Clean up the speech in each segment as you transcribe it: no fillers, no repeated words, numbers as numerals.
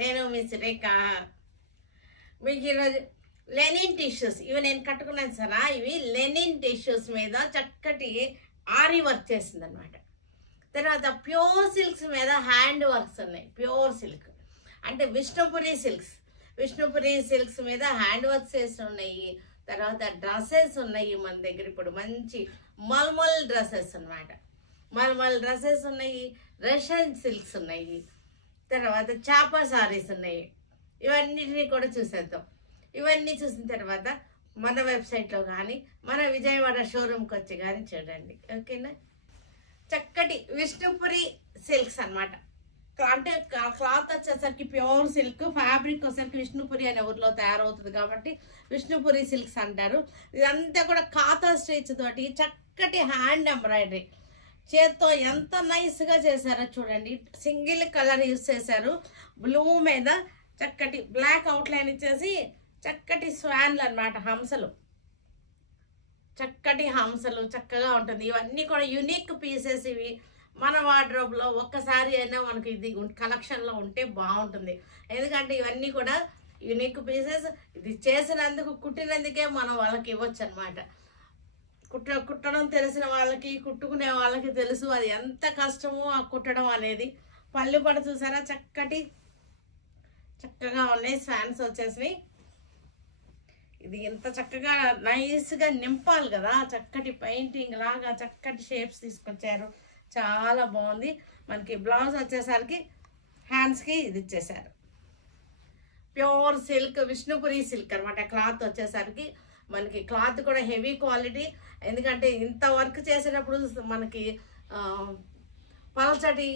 నేను మీ సురేఖ. మీకు ఈరోజు లెనిన్ టిష్యూస్ ఇవి నేను కట్టుకున్నాను సరా. ఇవి లెనిన్ టిష్యూస్ మీద చక్కటి ఆరి వర్క్ చేసింది అనమాట. తర్వాత ప్యూర్ సిల్క్స్ మీద హ్యాండ్ వర్క్స్ ఉన్నాయి. ప్యూర్ సిల్క్ అంటే విష్ణుపురి సిల్క్స్ మీద హ్యాండ్ వర్క్స్ వేసి ఉన్నాయి. తర్వాత డ్రెస్సెస్ ఉన్నాయి మన దగ్గర. ఇప్పుడు మంచి మల్మల్ డ్రెస్సెస్ అనమాట. మల్మల్ డ్రెస్సెస్ ఉన్నాయి. రష్యన్ సిల్క్స్ ఉన్నాయి. తర్వాత చాపా సారీస్ ఉన్నాయి. ఇవన్నిటిని కూడా చూసేద్దాం. ఇవన్నీ చూసిన తర్వాత మన వెబ్సైట్లో కానీ మన విజయవాడ షోరూమ్కి వచ్చి కానీ చూడండి. ఓకేనా. చక్కటి విష్ణుపురి సిల్క్స్ అనమాట. అంటే క్లాత్ వచ్చేసరికి ప్యూర్ సిల్క్, ఫ్యాబ్రిక్ వచ్చేసరికి విష్ణుపురి అనే ఊర్లో తయారవుతుంది కాబట్టి విష్ణుపురి సిల్క్స్ అంటారు. ఇదంతా కూడా కాతా స్టిచ్ తోటి చక్కటి హ్యాండ్ ఎంబ్రాయిడరీ చేత్తో ఎంత నైస్గా చేశారో చూడండి. సింగిల్ కలర్ యూజ్ చేశారు. బ్లూ మీద చక్కటి బ్లాక్ అవుట్లైన్ ఇచ్చేసి చక్కటి స్వాన్లు అనమాట. హంసలు, చక్కటి హంసలు చక్కగా ఉంటుంది. ఇవన్నీ కూడా యూనిక్ పీసెస్. ఇవి మన వార్డ్రోబ్లో ఒక్కసారి అయినా మనకి ఇది కలెక్షన్లో ఉంటే బాగుంటుంది. ఎందుకంటే ఇవన్నీ కూడా యూనిక్ పీసెస్. ఇది చేసినందుకు కుట్టినందుకే మనం వాళ్ళకి ఇవ్వచ్చు అనమాట. కుట్టడం తెలిసిన వాళ్ళకి, కుట్టుకునే వాళ్ళకి తెలుసు అది ఎంత కష్టమో ఆ కుట్టడం అనేది. పళ్ళు కూడా చూసారా చక్కగా ఉన్నాయి. ఫ్యాన్స్ వచ్చేసినాయి. ఇది ఎంత చక్కగా నైస్గా నింపాలి కదా. చక్కటి పెయింటింగ్ లాగా చక్కటి షేప్స్ తీసుకొచ్చారు. చాలా బాగుంది. మనకి బ్లౌజ్ వచ్చేసరికి హ్యాండ్స్కి ఇది ఇచ్చేసారు. ప్యూర్ సిల్క్, విష్ణుపురి సిల్క్ అనమాట. క్లాత్ వచ్చేసరికి మనకి క్లాత్ కూడా హెవీ క్వాలిటీ. ఎందుకంటే ఇంత వర్క్ చేసేటప్పుడు మనకి పలచటి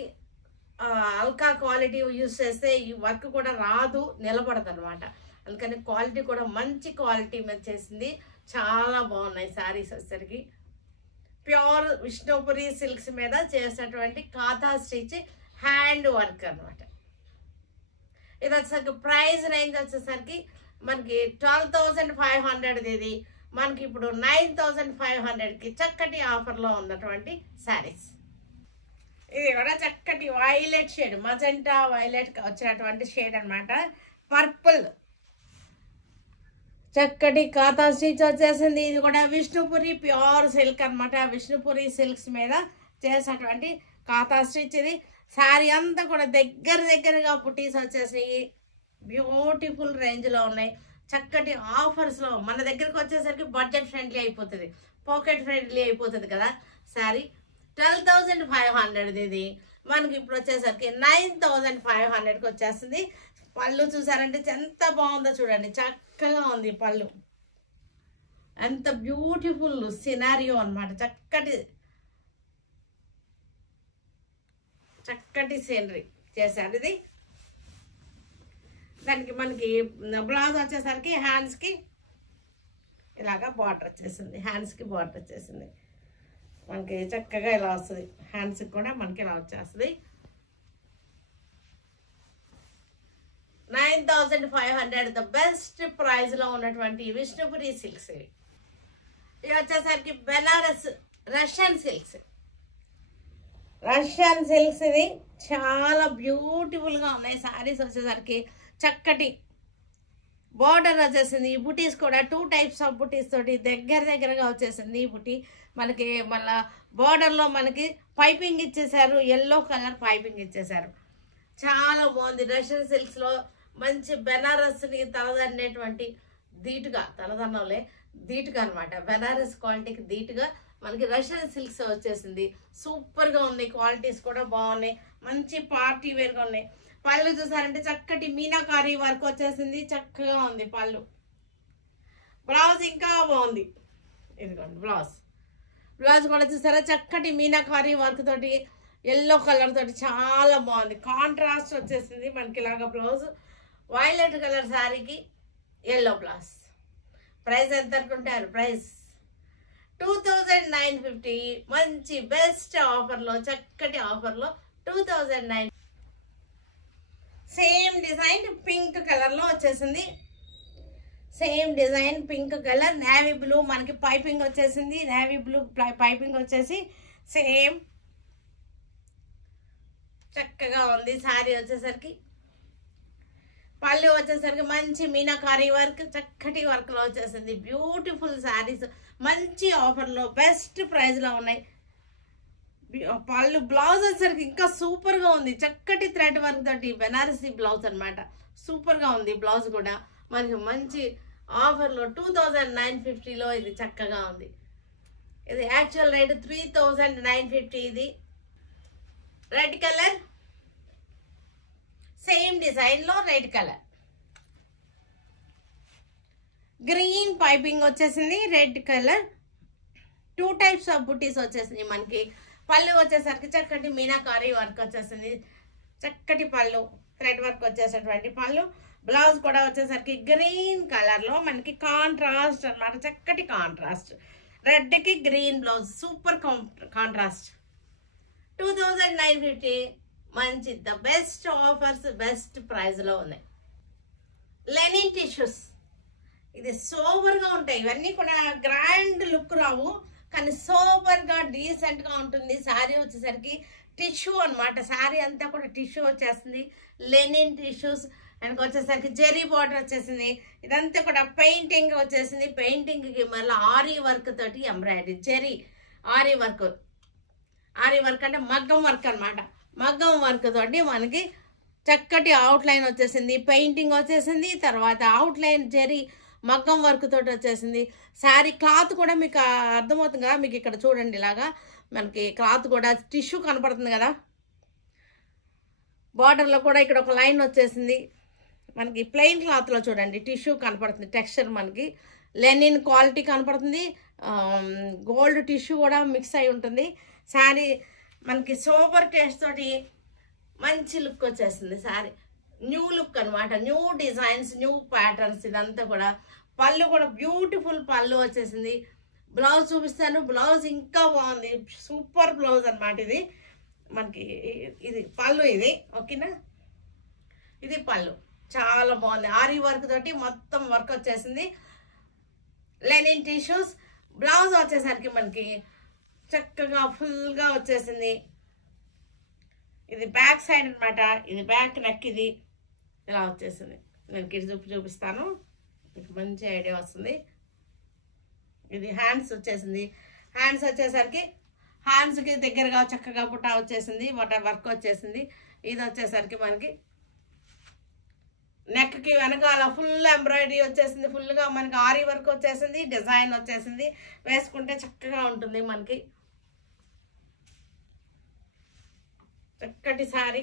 అల్కా క్వాలిటీ యూజ్ చేస్తే ఈ వర్క్ కూడా రాదు, నిలబడదు అనమాట. అందుకని క్వాలిటీ కూడా మంచి క్వాలిటీ మీద చేసింది. చాలా బాగున్నాయి శారీస్ వచ్చేసరికి. ప్యూర్ విష్ణుపురి సిల్క్స్ మీద చేసినటువంటి కాథా స్టిచ్ హ్యాండ్ వర్క్ అనమాట. ఇది వచ్చేసరికి ప్రైస్ రేంజ్ వచ్చేసరికి మనకి 12,500 ఇది మనకి ఇప్పుడు 9,500కి చక్కటి ఆఫర్లో ఉన్నటువంటి శారీస్. ఇది కూడా చక్కటి వైలెట్ షేడ్, మజెంటా వైలెట్ వచ్చినటువంటి షేడ్ అనమాట. పర్పుల్ చక్కటి కాథా స్టిచ్ వచ్చేసింది. ఇది కూడా విష్ణుపురి ప్యూర్ సిల్క్ అనమాట. విష్ణుపురి సిల్క్స్ మీద చేసినటువంటి కాథా స్టిచ్. ఇది శారీ అంతా కూడా దగ్గరగా బుటీస్ వచ్చేసి బ్యూటిఫుల్ రేంజ్లో ఉన్నాయి. చక్కటి ఆఫర్స్లో మన దగ్గరకు వచ్చేసరికి బడ్జెట్ ఫ్రెండ్లీ అయిపోతుంది, పాకెట్ ఫ్రెండ్లీ అయిపోతుంది కదా శారీ. 12,500 ఇది మనకి ఇప్పుడు వచ్చేసరికి 9,500కి వచ్చేస్తుంది. పళ్ళు చూసారంటే ఎంత బాగుందో చూడండి. చక్కగా ఉంది పళ్ళు. ఎంత బ్యూటిఫుల్ సినారియో అనమాట. చక్కటి సీనరీ చేశారు. ఇది దానికి మనకి బ్లౌజ్ వచ్చేసరికి హ్యాండ్స్కి ఇలాగా బార్డర్ వచ్చేసింది. హ్యాండ్స్కి బార్డర్ వచ్చేసింది. మనకి చక్కగా ఇలా వస్తుంది. హ్యాండ్స్కి కూడా మనకి ఇలా వచ్చేస్తుంది. 9,500 ద బెస్ట్ ప్రైస్లో ఉన్నటువంటి విష్ణుపురి సిల్క్స్. ఇవి వచ్చేసరికి బెనారస్ రష్యన్ సిల్క్స్. ఇది చాలా బ్యూటిఫుల్గా ఉన్నాయి. శారీస్ వచ్చేసరికి చక్కటి బార్డర్ వచ్చేసింది. ఈ బుటీస్ కూడా 2 టైప్స్ ఆఫ్ బుటీస్ తోటి దగ్గరగా వచ్చేసింది. ఈ బుటీ మనకి మళ్ళా బార్డర్లో మనకి పైపింగ్ ఇచ్చేసారు. ఎల్లో కలర్ పైపింగ్ ఇచ్చేసారు. చాలా బాగుంది. రష్యన్ సిల్క్స్లో మంచి బెనారస్ని తలదన్నేటువంటి ధీటుగా అనమాట. బెనారస్ క్వాలిటీకి ధీటుగా మనకి రష్యన్ సిల్క్స్ వచ్చేసింది. సూపర్గా ఉన్నాయి. క్వాలిటీస్ కూడా బాగున్నాయి. మంచి పార్టీ వేర్గా ఉన్నాయి. పళ్ళు చూసారంటే చక్కటి మీనాకారి వర్క్ వచ్చేసింది. చక్కగా ఉంది పళ్ళు. బ్లౌజ్ ఇంకా బాగుంది. ఇదిగోండి బ్లౌజ్ కూడా చూసారా చక్కటి మీనాకారి వర్క్ తోటి ఎల్లో కలర్ తోటి చాలా బాగుంది. కాంట్రాస్ట్ వచ్చేసింది మనకి ఇలాగా బ్లౌజ్. వైలెట్ కలర్ శారీకి ఎల్లో బ్లౌజ్. ప్రైస్ ఎంత అనుకుంటారు? ప్రైస్ 2,950. మంచి బెస్ట్ ఆఫర్లో, చక్కటి ఆఫర్లో 2,900. సేమ్ డిజైన్ పింక్ కలర్లో వచ్చేసింది. Same design pink colour, navy blue మనకి పైపింగ్ వచ్చేసింది. నేవీ బ్లూ పైపింగ్ వచ్చేసి సేమ్ చక్కగా ఉంది. శారీ వచ్చేసరికి పళ్ళు వచ్చేసరికి మంచి మీనాకారీ వర్క్, చక్కటి వర్క్లో వచ్చేసింది. బ్యూటిఫుల్ శారీస్ మంచి ఆఫర్లో బెస్ట్ ప్రైస్లో ఉన్నాయి. పళ్ళు బ్లౌజ్ వచ్చేసరికి ఇంకా సూపర్గా ఉంది. చక్కటి థ్రెడ్ వర్క్ తోటి బెనారసీ బ్లౌజ్ అనమాట. సూపర్గా ఉంది బ్లౌజ్ కూడా. మనకి మంచి ఆఫర్లో 2950లో ఇది చక్కగా ఉంది. ఇది యాక్చువల్ రేట్ 3950. ఇది రెడ్ కలర్, సేమ్ డిజైన్లో రెడ్ కలర్, గ్రీన్ పైపింగ్ వచ్చేసింది. రెడ్ కలర్ 2 టైప్స్ ఆఫ్ బుటీస్ వచ్చేసింది మనకి. పళ్ళు వచ్చేసరికి చక్కటి మీనాకారీ వర్క్ వచ్చేసింది. చక్కటి పళ్ళు, థ్రెడ్ వర్క్ వచ్చేసేటువంటి పళ్ళు. బ్లౌజ్ కూడా వచ్చేసరికి గ్రీన్ కలర్లో మనకి కాంట్రాస్ట్ అన్నమాట. చక్కటి కాంట్రాస్ట్, రెడ్కి గ్రీన్ బ్లౌజ్, సూపర్ కాంట్రాస్ట్. 2950 మంచి ద బెస్ట్ ఆఫర్స్, బెస్ట్ ప్రైస్లో ఉన్నాయి. లెనిన్ టిష్యూస్, ఇది సోబర్గా ఉంటాయి. ఇవన్నీ కూడా గ్రాండ్ లుక్ రావు, కానీ సోబర్గా డీసెంట్గా ఉంటుంది. శారీ వచ్చేసరికి టిష్యూ అనమాట. శారీ అంతా కూడా టిష్యూ వచ్చేస్తుంది. లెనిన్ టిష్యూస్ అండ్ వచ్చేసరికి జెరీ బార్డర్ వచ్చేసింది. ఇదంతా కూడా పెయింటింగ్ వచ్చేసింది. పెయింటింగ్కి మళ్ళీ ఆరీ వర్క్ తోటి embroidery, zari aari work. Aari work అంటే మగ్గం వర్క్ అనమాట. మగ్గం వర్క్ తోటి మనకి చక్కటి అవుట్లైన్ వచ్చేసింది. పెయింటింగ్ వచ్చేసింది. తర్వాత అవుట్లైన్ జెరీ మగ్గం వర్క్ తోటి వచ్చేసింది. శారీ క్లాత్ కూడా మీకు అర్థమవుతుంది కదా, మీకు ఇక్కడ చూడండి. ఇలాగా మనకి క్లాత్ కూడా టిష్యూ కనపడుతుంది కదా. బార్డర్లో కూడా ఇక్కడ ఒక లైన్ వచ్చేసింది. మనకి ప్లెయిన్ క్లాత్లో చూడండి టిష్యూ కనపడుతుంది. టెక్స్చర్ మనకి లెనిన్ క్వాలిటీ కనపడుతుంది. గోల్డ్ టిష్యూ కూడా మిక్స్ అయి ఉంటుంది. శారీ మనకి సూపర్ టేస్ట్ తోటి మంచి లుక్ వచ్చేసింది. శారీ న్యూ లుక్ అనమాట. New designs, new patterns. ఇదంతా కూడా పళ్ళు కూడా బ్యూటిఫుల్ పళ్ళు వచ్చేసింది. బ్లౌజ్ చూపిస్తాను. బ్లౌజ్ ఇంకా బాగుంది. సూపర్ బ్లౌజ్ అనమాట. ఇది మనకి ఇది పళ్ళు, ఇది ఓకేనా. ఇది పళ్ళు చాలా బాగుంది. ఆరీ వర్క్ తోటి మొత్తం వర్క్ వచ్చేసింది. Linen tissues. బ్లౌజ్ వచ్చేసరికి మనకి చక్కగా ఫుల్గా వచ్చేసింది. ఇది బ్యాక్ సైడ్ అనమాట. ఇది బ్యాక్ నెక్. ఇది ఇలా వచ్చేసింది. నేను కిడ్ చూపిస్తాను, మీకు మంచి ఐడియా వస్తుంది. ఇది హ్యాండ్స్ వచ్చేసింది. హ్యాండ్స్ వచ్చేసరికి హ్యాండ్స్కి దగ్గరగా చక్కగా బుట్ట వచ్చేసింది. వర్క్ వచ్చేసింది. ఇది వచ్చేసరికి మనకి నెక్కి వెనకాల ఫుల్ ఎంబ్రాయిడరీ వచ్చేసింది. ఫుల్గా మనకి ఆరీ వర్క్ వచ్చేసింది. డిజైన్ వచ్చేసింది. వేసుకుంటే చక్కగా ఉంటుంది మనకి. చక్కటి శారీ.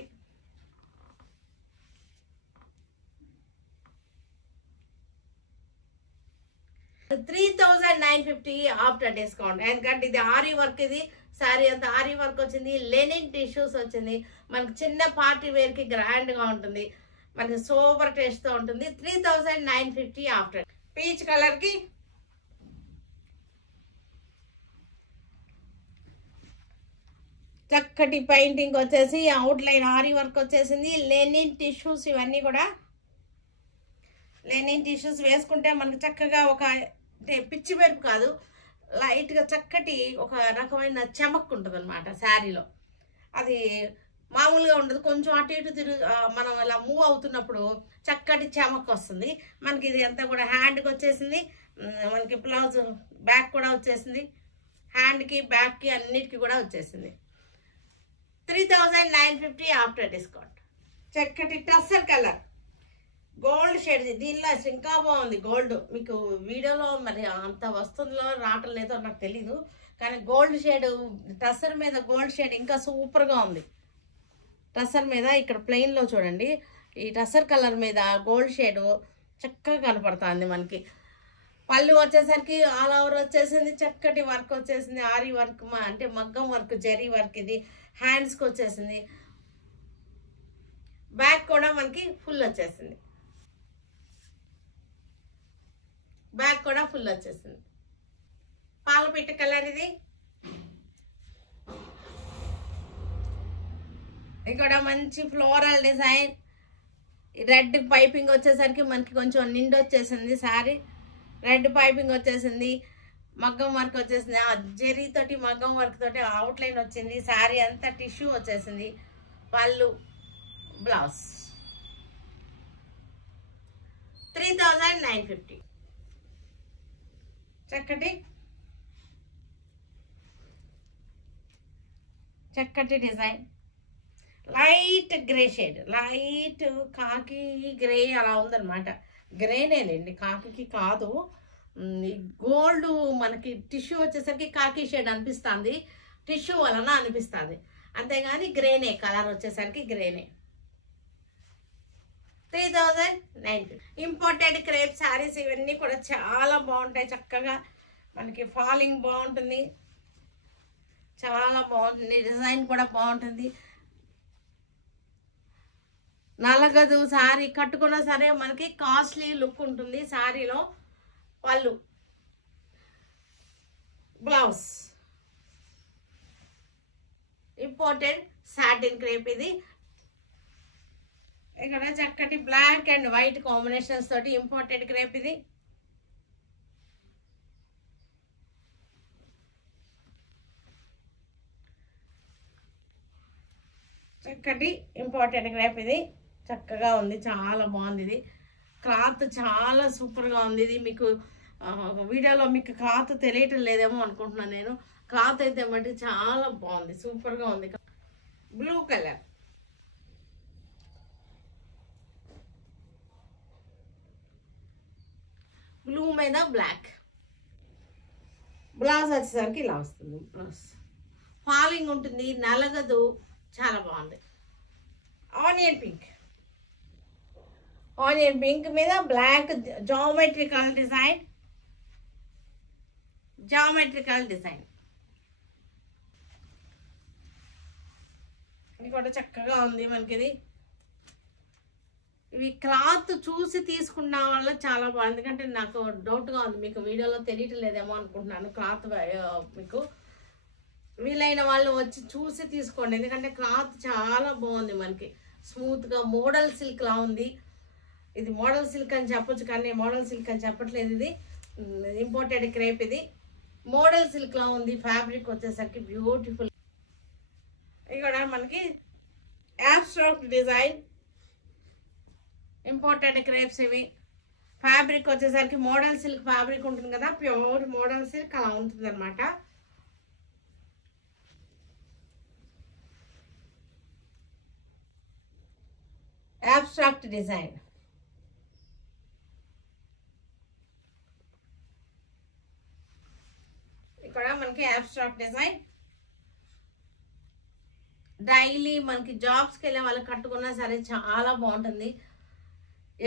$3,950 after discount. ఎందుకంటే ఇది ఆరీ వర్క్. ఇది శారీ అంతా ఆరీ వర్క్ వచ్చింది. లెనిన్ టిష్యూస్ వచ్చింది. మనకి చిన్న పార్టీ వేర్కి గ్రాండ్గా ఉంటుంది. మనకి సూపర్ టేస్ట్తో ఉంటుంది. 3,950 ఆఫ్టర్. పీచ్ కలర్కి చక్కటి పెయింటింగ్ వచ్చేసి అవుట్లైన్ ఆరీ వర్క్ వచ్చేసింది. Linen tissues. ఇవన్నీ కూడా లెనిన్ టిష్యూస్ వేసుకుంటే మనకి చక్కగా ఒక పిచ్చి మెరుపు కాదు, లైట్గా చక్కటి ఒక రకమైన చెమక్ ఉంటుంది అనమాట శారీలో. అది మామూలుగా ఉండదు. కొంచెం అటు ఇటు మనం ఇలా మూవ్ అవుతున్నప్పుడు చక్కటి చెమక్ వస్తుంది మనకి. ఇది అంతా కూడా హ్యాండ్కి వచ్చేసింది. మనకి బ్లౌజ్ బ్యాక్ కూడా వచ్చేసింది. హ్యాండ్కి బ్యాక్కి అన్నిటికీ కూడా వచ్చేసింది. 3,950 ఆఫ్టర్ డిస్కౌంట్. చక్కటి టస్సర్ కలర్ గోల్డ్ షేడ్. దీనిలో ఇంకా బాగుంది గోల్డ్. మీకు వీడియోలో మరి అంత వస్తుందో రావటం లేదో నాకు తెలీదు, కానీ గోల్డ్ షేడ్ టస్సర్ మీద గోల్డ్ షేడ్ ఇంకా సూపర్గా ఉంది. టస్సర్ మీద ఇక్కడ ప్లెయిన్లో చూడండి, ఈ టస్సర్ కలర్ మీద గోల్డ్ షేడ్ చక్కగా కనపడుతుంది మనకి. పళ్ళు వచ్చేసరికి ఆల్ ఓవర్ వచ్చేసింది. చక్కటి వర్క్ వచ్చేసింది. ఆరీ వర్క్ అంటే మగ్గం వర్క్, జరీ వర్క్. ఇది హ్యాండ్స్కి వచ్చేసింది. బ్యాక్ కూడా మనకి ఫుల్ వచ్చేసింది. బ్యాక్ కూడా ఫుల్ వచ్చేసింది. పాలపిట్ట కలర్. ఇది ఇక్కడ మంచి ఫ్లోరల్ డిజైన్. రెడ్ పైపింగ్ వచ్చేసరికి మనకి కొంచెం నిండు వచ్చేసింది. శారీ రెడ్ పైపింగ్ వచ్చేసింది. మగ్గం వర్క్ వచ్చేసింది. ఆ జెరీ తోటి మగ్గం వర్క్ తోటి అవుట్లైన్ వచ్చింది. శారీ అంతా టిష్యూ వచ్చేసింది. పళ్ళు, బ్లౌజ్. 3950. చక్కటి design, light grey shade, light కాకి గ్రే అలా ఉందన్నమాట. గ్రేనేనండి, కాకి కాదు. గోల్డ్ మనకి టిష్యూ వచ్చేసరికి కాకి షేడ్ అనిపిస్తుంది, టిష్యూ వలన అనిపిస్తుంది, అంతేగాని గ్రేనే, కలర్ వచ్చేసరికి గ్రేనే. 3950. ఇంపోర్టెడ్ క్రేప్ శారీస్ ఇవన్నీ కూడా చాలా బాగుంటాయి. చక్కగా మనకి ఫాలింగ్ బాగుంటుంది, చాలా బాగుంటుంది, డిజైన్ కూడా బాగుంటుంది. నలగదు శారీ కట్టుకున్నా సరే మనకి కాస్ట్లీ లుక్ ఉంటుంది శారీలో. పళ్ళు, బ్లౌజ్ ఇంపోర్టెడ్ సాటిన్ క్రేప్. ఇది ఇక్కడ చక్కటి బ్లాక్ అండ్ వైట్ కాంబినేషన్స్ తోటి ఇంపోర్టెడ్ క్రేప్. ఇది చక్కటి ఇంపోర్టెడ్ క్రేప్. ఇది చక్కగా ఉంది, చాలా బాగుంది. ఇది క్లాత్ చాలా సూపర్గా ఉంది. ఇది మీకు వీడియోలో మీకు క్లాత్ తెలియటం లేదేమో అనుకుంటున్నాను నేను. క్లాత్ అయితే బట్టి చాలా బాగుంది, సూపర్గా ఉంది. బ్లూ కలర్, బ్లూ మీద బ్లాక్. బ్లౌజ్ వచ్చేసరికి ఇలా వస్తుంది. బ్లౌజ్ ఫాలింగ్ ఉంటుంది, నలగదు, చాలా బాగుంది. ఆనియన్ పింక్, ఆనియన్ పింక్ మీద black geometrical design, geometrical design. ఇది కూడా చక్కగా ఉంది మనకి. ఇది ఇవి క్లాత్ చూసి తీసుకున్న వల్ల చాలా బాగుంది, ఎందుకంటే నాకు డౌట్గా ఉంది, మీకు వీడియోలో తెలియటం లేదేమో అనుకుంటున్నాను. క్లాత్ మీకు వీలైన వాళ్ళు వచ్చి చూసి తీసుకోండి, ఎందుకంటే క్లాత్ చాలా బాగుంది మనకి, స్మూత్గా మోడల్ సిల్క్ లా ఉంది. ఇది మోడల్ సిల్క్ అని చెప్పొచ్చు, కానీ మోడల్ సిల్క్ అని చెప్పట్లేదు. ఇది ఇంపోర్టెడ్ క్రేప్. ఇది మోడల్ సిల్క్ లా ఉంది. ఫ్యాబ్రిక్ వచ్చేసరికి బ్యూటిఫుల్. ఇక్కడ మనకి యాబ్స్ట్రాక్ట్ డిజైన్, ఇంపోర్టెడ్ క్రేప్స్. ఇవి ఫ్యాబ్రిక్ వచ్చేసరికి మోడల్ సిల్క్ ఫ్యాబ్రిక్ ఉంటుంది కదా, ప్యూర్ మోడల్ సిల్క్ అలా ఉంటుంది అనమాట. Abstract design. ఇక్కడ మనకి యాబ్స్ట్రాక్ట్ డిజైన్ డైలీ మనకి జాబ్స్కి వెళ్ళే వాళ్ళకి కట్టుకున్నా సరే చాలా బాగుంటుంది.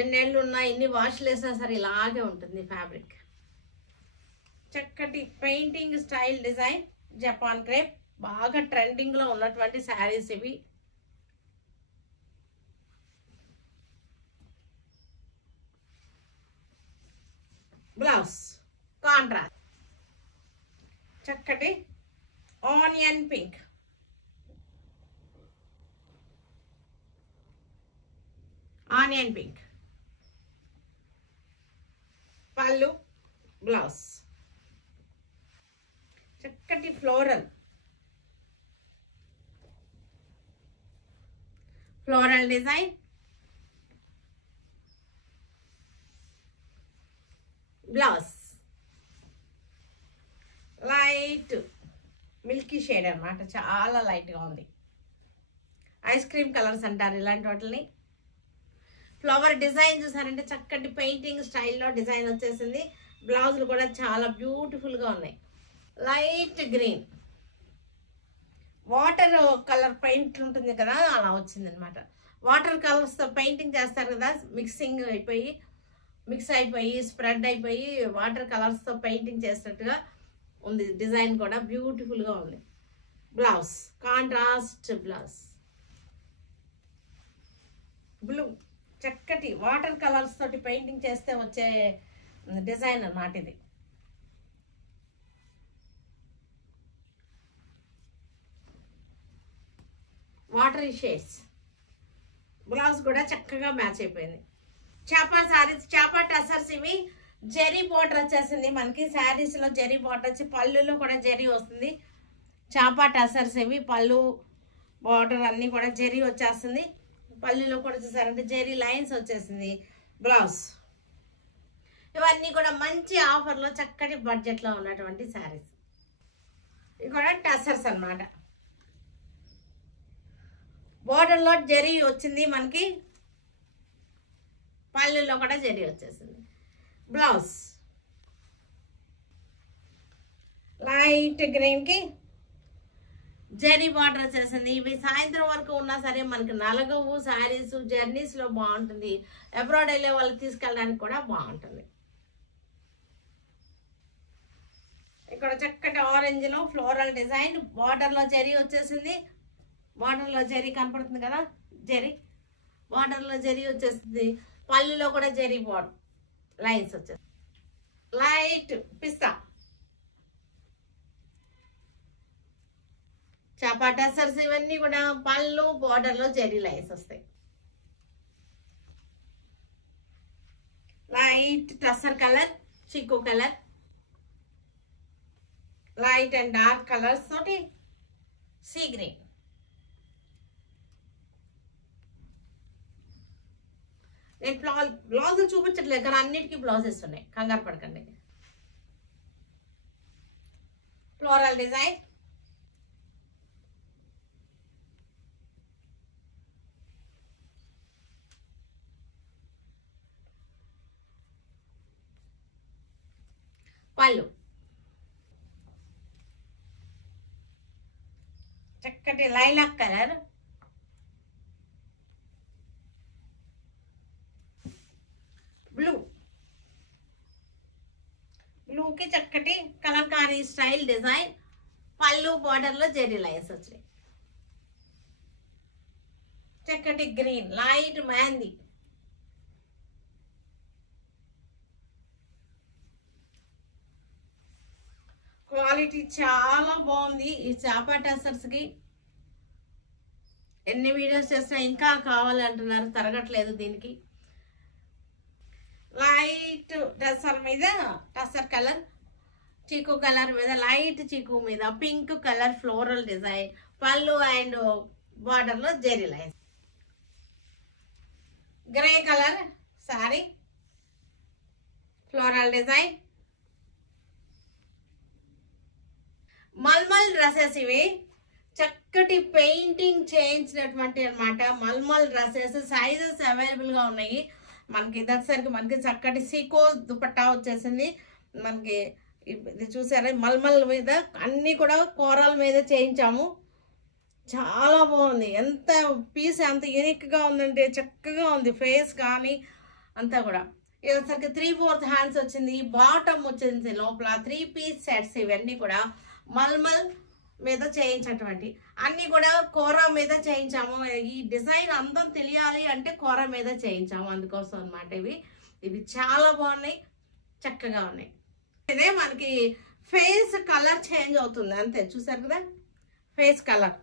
ఎన్నేళ్ళు ఉన్నా ఎన్ని వాష్లు వేసినా సరే ఇలాగే ఉంటుంది ఫ్యాబ్రిక్. చక్కటి painting style design, Japan crepe, బాగా ట్రెండింగ్లో ఉన్నటువంటి శారీస్ ఇవి. బ్లౌజ్ కాంట్రాస్ట్, చక్కటి ఆనియన్ పింక్, ఆనియన్ పింక్. పళ్ళు, బ్లౌజ్ చక్కటి floral, floral design. Blouse light Milky shade అనమాట, చాలా లైట్గా ఉంది. ఐస్ క్రీమ్ కలర్స్ అంటారు ఇలాంటి వాటిని. ఫ్లవర్ డిజైన్ చూసారంటే చక్కటి పెయింటింగ్ స్టైల్లో డిజైన్ వచ్చేసింది. బ్లౌజులు కూడా చాలా బ్యూటిఫుల్గా ఉన్నాయి. Light green, water colour paint ఉంటుంది కదా, అలా వచ్చింది అనమాట. వాటర్ కలర్స్తో పెయింటింగ్ చేస్తారు కదా, మిక్స్ అయిపోయి స్ప్రెడ్ అయిపోయి వాటర్ కలర్స్తో పెయింటింగ్ చేసినట్టుగా ఉంది. డిజైన్ కూడా బ్యూటిఫుల్గా ఉంది. బ్లౌజ్ కాంట్రాస్ట్ బ్లౌజ్, బ్లూ, చక్కటి వాటర్ కలర్స్ తోటి పెయింటింగ్ చేస్తే వచ్చే డిజైన్ అన్నమాట ఇది. Watery shades. బ్లౌజ్ కూడా చక్కగా మ్యాచ్ అయిపోయింది. చాపా శారీస్, చాపా టసర్స్. ఇవి జెరీ బార్డర్ వచ్చేసింది మనకి శారీస్లో. జెరీ బార్డర్ వచ్చి పళ్ళులో కూడా జెరీ వస్తుంది. చాపా టసర్స్ ఇవి. పళ్ళు బార్డర్ అన్నీ కూడా జెరీ వచ్చేస్తుంది. పళ్ళులో కూడా చూసారంటే జెరీ లైన్స్ వచ్చేసింది. బ్లౌజ్ ఇవన్నీ కూడా మంచి ఆఫర్లో చక్కటి బడ్జెట్లో ఉన్నటువంటి శారీస్. ఇవి కూడా టసర్స్ అన్నమాట. బోర్డర్లో జరీ వచ్చింది, మనకి పళ్ళులో కూడా జరీ వచ్చేసింది. బ్లౌజ్ లైట్ గ్రీన్కి జరీ బార్డర్ వచ్చేసింది. ఇవి సాయంత్రం వరకు ఉన్నా సరే మనకి నలగవు. శారీస్ జర్నీస్లో బాగుంటుంది, అబ్రాడ్ వెళ్ళే వాళ్ళకి తీసుకెళ్ళడానికి కూడా బాగుంటుంది. ఇక్కడ చక్కటి ఆరెంజ్లో ఫ్లోరల్ డిజైన్, బార్డర్లో జరీ వచ్చేసింది. బార్డర్లో జరీ కనపడుతుంది కదా, జరీ బార్డర్లో జరీ వచ్చేసింది. పళ్ళులో కూడా జరీ బార్డర్ లైన్స్ వచ్చేస్తుంది. లైట్ పిస్తా చాపా టసర్స్, ఇవన్నీ కూడా పళ్ళు బార్డర్లో జరీ లైన్స్ వస్తాయి. లైట్ టసర్ కలర్, చిక్కు colour, light and dark colours తోటి సీ గ్రీన్. నేను బ్లౌజ్ చూపించట్లేదు కానీ అన్నిటికీ బ్లౌజెస్ ఉన్నాయి, కంగారు పడకండి. ఫ్లోరల్ డిజైన్, పళ్ళు చక్కటి లైలాక్ కలర్, బ్లూకి చక్కటి కలంకారీ స్టైల్ డిజైన్, పళ్ళు బార్డర్లో జెరీ లైన్స్ వచ్చాయి. చక్కటి గ్రీన్, లైట్ మెహందీ, క్వాలిటీ చాలా బాగుంది. ఈ చాపా టసర్స్కి ఎన్ని వీడియోస్ చేసినా ఇంకా కావాలంటున్నారు, తరగట్లేదు దీనికి. లైట్ టసర్ మీద టసర్ కలర్, చీకు కలర్ మీద లైట్ చీకు మీద పింక్ కలర్ ఫ్లోరల్ డిజైన్, పళ్ళు అండ్ బార్డర్లో zari line. Grey colour sari, floral design, malmal dresses. ఇవి చక్కటి పెయింటింగ్ చేయించినటువంటి అనమాట మల్మల్ డ్రెస్సెస్. సైజెస్ అవైలబుల్గా ఉన్నాయి. మనకి ఇదొకసారికి మనకి చక్కటి సీకో దుపట్టా వచ్చేసింది. మనకి ఇది చూసారా, మల్మల్ మీద అన్నీ కూడా కోరల మీద చేయించాము. చాలా బాగుంది. ఎంత పీస్ ఎంత యూనిక్గా ఉందంటే చక్కగా ఉంది. ఫేస్ కానీ అంతా కూడా. ఇదొకసారికి 3/4 హ్యాండ్స్ వచ్చింది. బాటమ్ వచ్చింది లోపల. 3 పీస్ సెట్స్. ఇవన్నీ కూడా మల్మల్ మీద చేయించినటువంటి అన్నీ కూడా కోర మీద చేయించాము. ఈ డిజైన్ అందం తెలియాలి అంటే కోర మీద చేయించాము, అందుకోసం అనమాట. ఇవి చాలా బాగున్నాయి, చక్కగా ఉన్నాయి. ఇదే మనకి ఫేస్ కలర్ చేంజ్ అవుతుంది అంతే. చూసారు కదా ఫేస్ కలర్.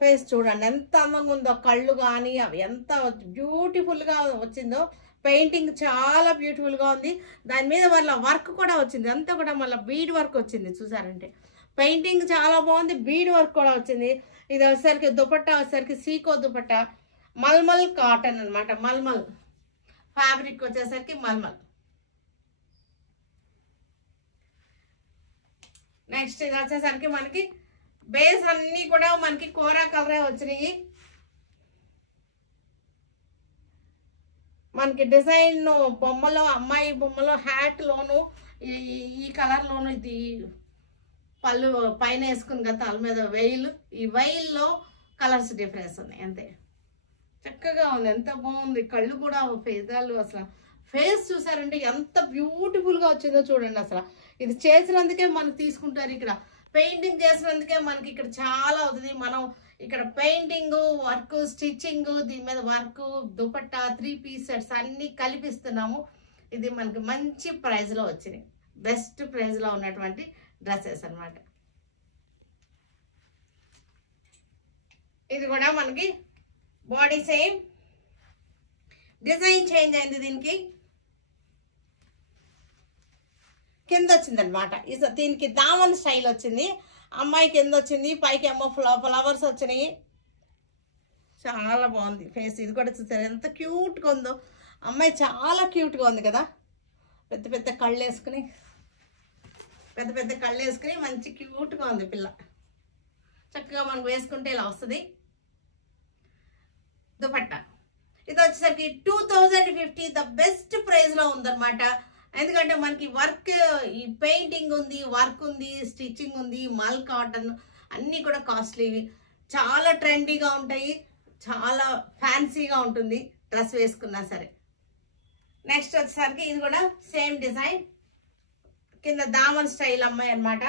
ఫేస్ చూడండి ఎంత అందంగా ఉందో. కళ్ళు కానీ అవి ఎంత బ్యూటిఫుల్గా వచ్చిందో. పెయింటింగ్ చాలా బ్యూటిఫుల్గా ఉంది. దాని మీద వాళ్ళ వర్క్ కూడా వచ్చింది. అంతా కూడా మళ్ళీ బీడ్ వర్క్ వచ్చింది. చూసారంటే పెయింటింగ్ చాలా బాగుంది. బీడ్ వర్క్ కూడా వచ్చింది. ఇది వచ్చేసరికి దుపట్టా వచ్చేసరికి సీకో దుపట్టా, మల్మల్ కాటన్ అనమాట. మల్మల్ ఫ్యాబ్రిక్ వచ్చేసరికి మల్మల్. నెక్స్ట్ ఇది వచ్చేసరికి మనకి బేస్ అన్నీ కూడా మనకి కోరా కలరే వచ్చినాయి. మనకి డిజైన్ బొమ్మలో, అమ్మాయి బొమ్మలో హ్యాట్లోను ఈ కలర్లోను, ఇది పళ్ళు పైన వేసుకుని కదా తల మీద వెయిల్, ఈ వెయిల్లో కలర్స్ డిఫరెన్స్ ఉన్నాయి అంతే. చక్కగా ఉంది, ఎంత బాగుంది. కళ్ళు కూడా పేదాలు, అసలు ఫేస్ చూసారంటే ఎంత బ్యూటిఫుల్గా వచ్చిందో చూడండి. అసలు ఇది చేసినందుకే మనకు తీసుకుంటారు. ఇక్కడ పెయింటింగ్ చేసినందుకే మనకి ఇక్కడ చాలా అవుతుంది. మనం ఇక్కడ పెయింటింగ్ వర్క్, స్టిచ్చింగ్, దీని మీద వర్క్, దుపట్టా, 3 పీస్ సెట్స్ అన్నీ కలిపిస్తున్నాము. ఇది మనకి మంచి ప్రైస్లో వచ్చినాయి. బెస్ట్ ప్రైస్లో ఉన్నటువంటి డ్రెస్సెస్ అనమాట. ఇది కూడా మనకి బాడీ సేమ్, డిజైన్ చేంజ్ అయింది. దీనికి కింద వచ్చింది అనమాట. దీనికి దామన్ స్టైల్ వచ్చింది. అమ్మాయి కింద వచ్చింది, పైకి ఏమో ఫ్లవర్స్ వచ్చినాయి. చాలా బాగుంది ఫేస్. ఇది కూడా చూసారు ఎంత క్యూట్గా ఉందో. అమ్మాయి చాలా క్యూట్గా ఉంది కదా, పెద్ద పెద్ద కళ్ళు వేసుకుని మంచి క్యూట్గా ఉంది పిల్ల. చక్కగా మనకు వేసుకుంటే ఇలా వస్తుంది. దుపట్టా ఇది వచ్చేసరికి 2050 ద బెస్ట్ ప్రైస్లో ఉందన్నమాట. ఎందుకంటే మనకి వర్క్, ఈ పెయింటింగ్ ఉంది, వర్క్ ఉంది, స్టిచ్చింగ్ ఉంది, మల్ కాటన్ అన్నీ కూడా కాస్ట్లీవి, చాలా ట్రెండీగా ఉంటాయి, చాలా ఫ్యాన్సీగా ఉంటుంది డ్రెస్ వేసుకున్నా సరే. నెక్స్ట్ వచ్చేసరికి ఇది కూడా సేమ్ డిజైన్, కింద దామన్ స్టైల్ అమ్మాయి అన్నమాట.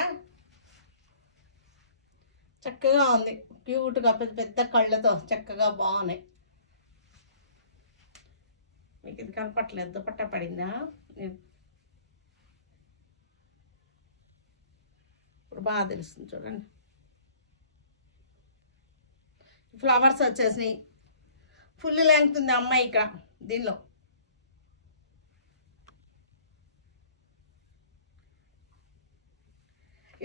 చక్కగా ఉంది, క్యూట్గా పెద్ద పెద్ద కళ్ళతో చక్కగా బాగున్నాయి. మీకు ఇది కనపట్లేదు, దుపట్టా పడిందా? ఇప్పుడు బాగా తెలుస్తుంది చూడండి. ఫ్లవర్స్ వచ్చేసినాయి, ఫుల్ లెంగ్త్ ఉంది అమ్మాయి ఇక్కడ దీనిలో.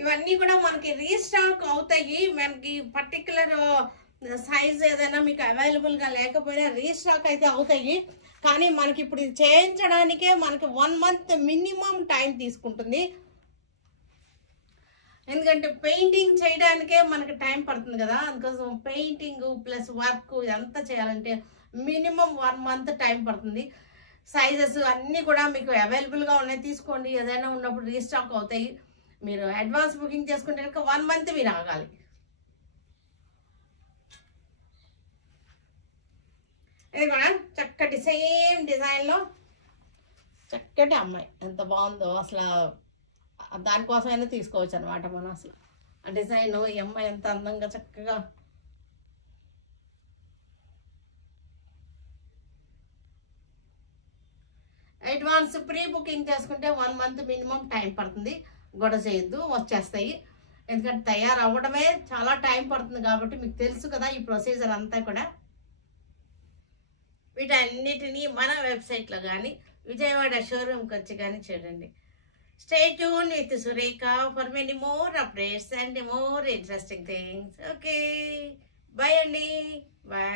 ఇవన్నీ కూడా మనకి రీస్టాక్ అవుతాయి. మనకి పర్టికులర్ సైజ్ ఏదైనా మీకు అవైలబుల్గా లేకపోయినా రీస్టాక్ అయితే అవుతాయి. కానీ మనకి ఇప్పుడు ఇది చేయించడానికే మనకి 1 month మినిమం టైం తీసుకుంటుంది. ఎందుకంటే పెయింటింగ్ చేయడానికే మనకి టైం పడుతుంది కదా, అందుకోసం పెయింటింగ్ ప్లస్ వర్క్ ఇదంతా చేయాలంటే మినిమం 1 month టైం పడుతుంది. సైజెస్ అన్నీ కూడా మీకు అవైలబుల్గా ఉన్నాయి, తీసుకోండి. ఏదైనా ఉన్నప్పుడు రీస్టాక్ అవుతాయి. మీరు అడ్వాన్స్ బుకింగ్ చేసుకుంటే కనుక 1 month మీరు ఆగాలి. ఇది కూడా చక్కటి సేమ్ డిజైన్లో చక్కటి అమ్మాయి, ఎంత బాగుందో అసలు. దానికోసమైనా తీసుకోవచ్చు అనమాట మనం. అసలు ఆ డిజైన్, ఈ అమ్మాయి ఎంత అందంగా చక్కగా. అడ్వాన్స్ ప్రీ బుకింగ్ చేసుకుంటే 1 month మినిమం టైం పడుతుంది. గొడవ చేయొద్దు, వచ్చేస్తాయి. ఎందుకంటే తయారవ్వడమే చాలా టైం పడుతుంది కాబట్టి మీకు తెలుసు కదా ఈ ప్రొసీజర్ అంతా కూడా. వీటన్నిటినీ మన వెబ్సైట్లో కానీ విజయవాడ షోరూమ్కి వచ్చి కానీ చూడండి. Stay tuned with Surekha for many more updates and more interesting things. Okay. Bye, Andy. Bye.